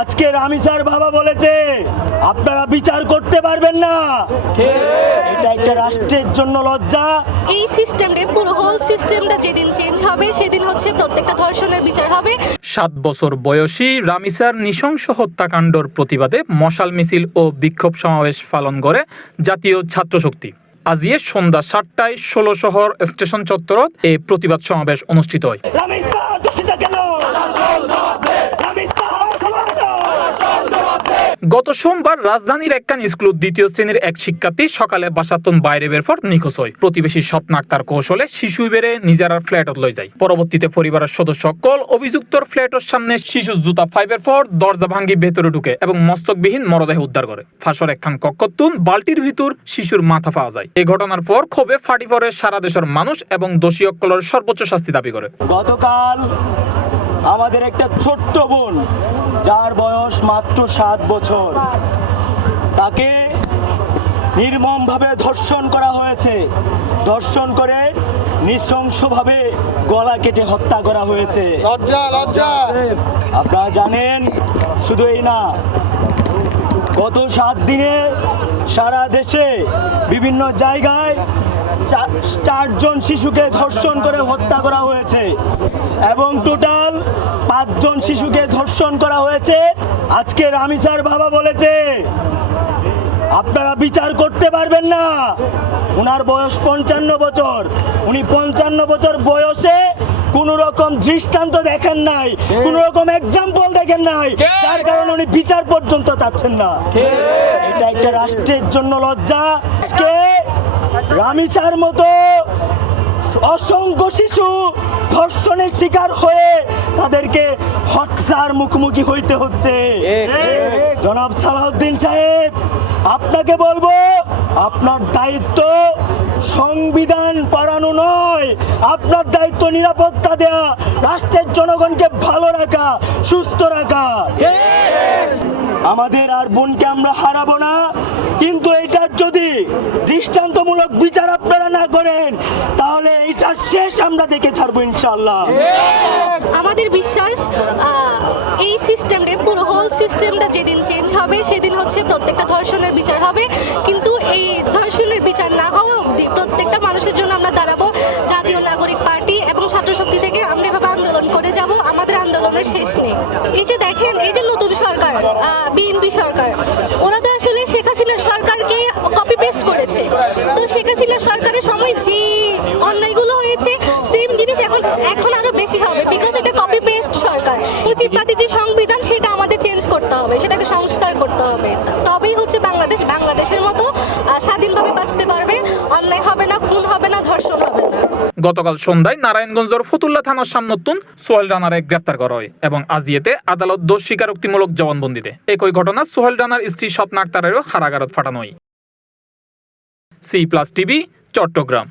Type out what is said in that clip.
আজকে রামিসার বাবা বলেছে আপনারা বিচার করতে পারবেন না, এটা একটা রাষ্ট্রের জন্য লজ্জা। এই সিস্টেমটা পুরো হোল সিস্টেমটা যেদিন চেঞ্জ হবে সেদিন হচ্ছে প্রত্যেকটা ধর্ষণের বিচার হবে। 7 বছর বয়সী রামিসার নৃশংস হত্যাকাণ্ডর প্রতিবাদে মশাল মিছিল ও বিক্ষোভ সমাবেশ পালন করে জাতীয় ছাত্র শক্তি। আজিয়ে সন্ধ্যা 7টায় 16 শহর স্টেশন চত্বরত এই প্রতিবাদ সমাবেশ অনুষ্ঠিত হয়। গত সোমবার রাজধানীর একখান স্কুল দ্বিতীয় শ্রেণীর এক শিক্ষার্থী সকালে বাসাতন বাইরে বের পর নিখোঁজ হয়। প্রতিবেশী স্বপ্ন আক্তার কৌশলে শিশু বেড়ে নিজেরা ফ্ল্যাটত লই যায়। পরবর্তীতে পরিবারের সদস্য সকল অভিযুক্তর ফ্ল্যাটের সামনে শিশু জুতা ফাইবের পর দরজা ভাঙ্গি ভেতরে ঢুকে এবং মস্তকবিহীন মরদেহ উদ্ধার করে। ফাঁসর একখান কক্ষতুন বালতির ভিতর শিশুর মাথা পাওয়া যায়। এই ঘটনার পর ক্ষোভে ফাটি পড়ে সারা দেশের মানুষ এবং দোষী সকলের সর্বোচ্চ শাস্তি দাবি করে। গতকাল আমাদের একটা ছোট্ট বোন, যার বয়স মাত্র 7 বছর, তাকে নির্মমভাবে ধর্ষণ করা হয়েছে। ধর্ষণ করে নৃশংসভাবে গলা কেটে হত্যা করা হয়েছে। লজ্জা লজ্জা। আপনারা জানেন, শুধু এই না, গত 7 দিনে সারা দেশে বিভিন্ন জায়গায় 4 জন শিশুকে ধর্ষণ করে হত্যা করা হয়েছে এবং টোটাল 5 জন শিশুকে ধর্ষণ করা হয়েছে। আজকে রামিসার বাবা বলেছে আপনারা বিচার করতে পারবেন না। ওনার বয়স 55 বছর। উনি 55 বছর বয়সে কোনো রকম দৃষ্টান্ত দেখেন নাই, কোনো রকম এক্সাম্পল দেখেন নাই, যার কারণে উনি বিচার পর্যন্ত চাচ্ছেন না। এটা একটা রাষ্ট্রের জন্য লজ্জা। আজকে রামিসার মতো অসংখ্য শিশু ধর্ষণের শিকার হয়ে তাদেরকে হত্যার মুখোমুখি হইতে হচ্ছে। জনাব সালাউদ্দিন সাহেব, আপনাকে বলবো, আপনার দায়িত্ব সংবিধান পড়ানো নয়, আপনার দায়িত্ব নিরাপত্তা দেয়া, রাষ্ট্রের জনগণকে ভালো রাখা, সুস্থ রাখা। আমাদের আর বোনকে আমরা হারাবো না, কিন্তু এটার যদি দৃষ্টান্তমূলক বিচার আপনারা না করেন তাহলে এটার শেষ আমরা দেখে ছাড়বো ইনশাআল্লাহ। আমাদের বিশ্বাস এই সিস্টেমটা পুরো হোল সিস্টেমটা যেদিন চেঞ্জ হবে সেদিন হচ্ছে প্রত্যেকটা ধর্ষণের বিচার হবে। কিন্তু এই ধর্ষণের বিচার না হওয়া অবধি প্রত্যেকটা মানুষের জন্য আমরা দাঁড়াবো। জাতীয় নাগরিক পার্টি এবং ছাত্র শক্তি থেকে আমরা এভাবে আন্দোলন করে যাব। আমাদের আন্দোলনের শেষ নেই। এই যে দেখেন, এই যে নতুন সরকার, বিএনপি সরকার, ওরা তো আসলে শেখ হাসিনার সরকারকে কপি পেস্ট করেছে। তো শেখ হাসিনার সরকারের সময় যে অন্যায়গুলো হয়েছে সেম জিনিস এখন আরো বেশি হবে, বিকজ এটা কপি পেস্ট সরকার। মুজিববাদী যে সংবিধান সেটা আমাদের চেঞ্জ করতে হবে, সেটাকে সংস্কার করতে হবে। তবেই হচ্ছে বাংলাদেশের মতো স্বাধীনভাবে বাঁচতে পারবে। অন্যায় হবে না, খুন হবে না, ধর্ষণ হবে না। গতকাল সন্ধ্যায় নারায়ণগঞ্জের ফতুল্লা থানার সামনতুন সোহেল রানারে গ্রেফতার করা হয় এবং আজিয়েতে আদালত দোষ স্বীকারোক্তিমূলক জবানবন্দি দেয়। একই ঘটনা সোহেল রানার স্ত্রী স্বপ্না আক্তারেরও কারাগারত ফাটানো হয়। C+ TV, Chittagong.